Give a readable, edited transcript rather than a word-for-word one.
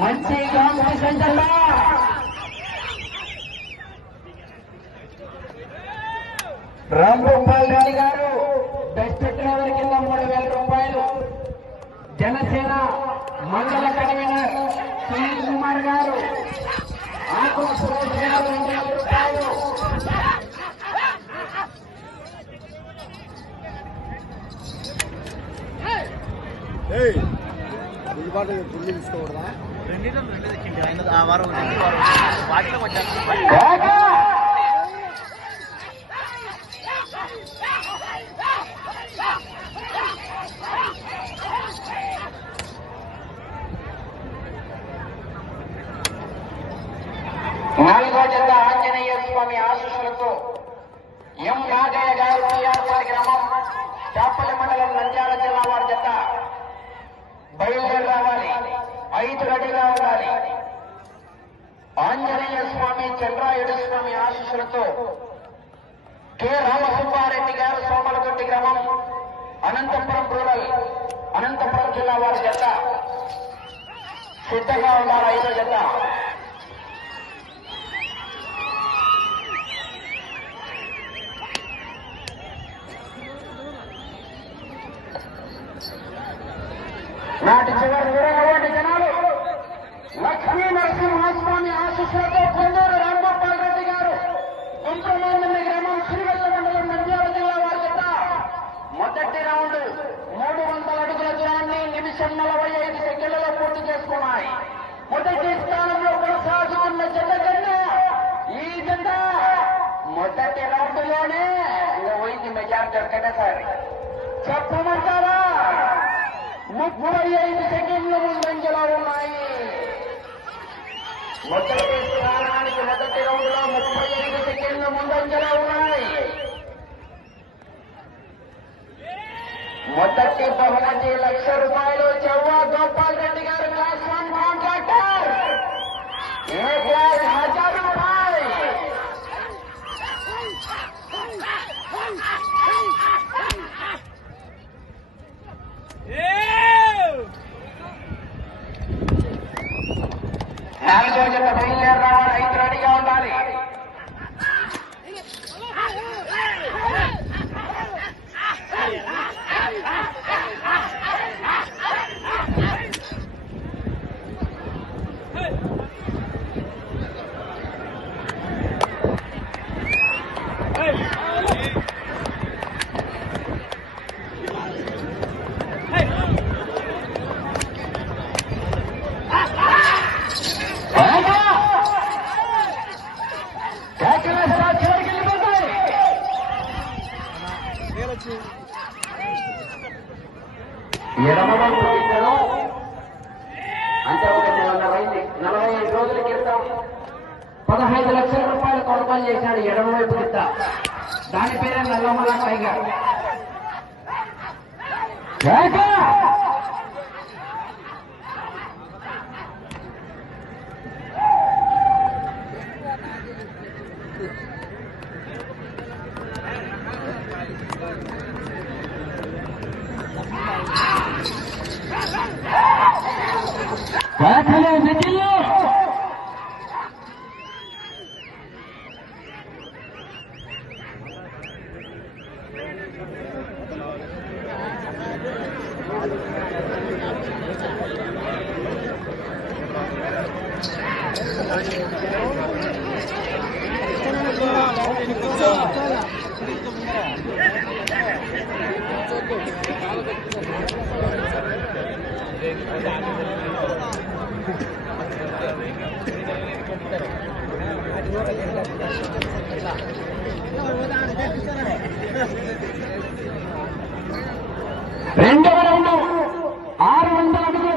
మంచి కాంపిటీషన్ జెండా రాంగోపాల్ రెడ్డి గారు బెస్ట్ డ్రైవర్ కింద 3000 రూపాయలు. జనసేన మండల కన్వీనర్ సునీల్ కుమార్ గారు ఆకు సురేష్ గారు 2000 రూపాయలు. తీసుకోకూడదా? రెండు తెచ్చింది ఆయన ఆ వారం వాటిలో వచ్చాను. నాలుగో జత ఆంజనేయ స్వామి ఆశీస్సులతో ఎం నాగయ్య గారు టీఆర్ఆర్ గ్రామం చాపల్లి మండలం నంద్యాల జిల్లా వారి జత బయలుదేరి రావాలి. 5 రెడీగా ఉండాలి. ఆంజనేయ స్వామి చంద్రాయుడు స్వామి ఆశీస్సులతో కె రామసుబ్బారెడ్డి గారు సోమలగొట్టి గ్రామం అనంతపురం రూరల్ అనంతపురం జిల్లా వారి జత సిద్ధంగా ఉన్నారు. 5వ జత నాటి చివరి 20 జనాలు లక్ష్మీ నరసింహస్వామి ఆశీస్సులతో కొండూరు రాంగోపాల్ రెడ్డి గారు గుంట్రమాందని గ్రామం శ్రీవెల్ల మండలం నంద్యాల జిల్లా వారి జత మొదటి రౌండ్ 300 అడుగుల దూరాన్ని నిమిషం 45 సెకండ్లలో పూర్తి చేసుకున్నాయి. మొదటి స్థానంలో కొనసాగుతున్న జత కన్నా ఈ జత మొదటి రౌండ్ లోనే పోయింది మెజార్టీ ఒకటేసారి. చెప్పమంటారా? 35 సెకండ్ల ముందంజలో ఉన్నాయి. మొదటి స్థానానికి మొదటి రౌండ్ లో 35 సెకండ్ల ముందంజలో ఉన్నాయి. మొదటి బహుమతి ₹1,00,000 చౌవా గోపాల్ రెడ్డి గారు క్లాస్ 1 కాంట్రాక్టర్. ఏ క్లాస్ ₹1000. నాలుగో జత బయలుదేరి రావాలి. 5 రెడీగా ఉండాలి. ఎడమవైపు గిట్టను అంటే ఒక 45 రోజుల క్రితం 15 లక్షల రూపాయలు కొనుగోలు చేశాడు ఎడమవైపు గిట్ట. దాని పేరే నల్లమల టైగర్. రెండవ రౌండ్ 600 అడుగుల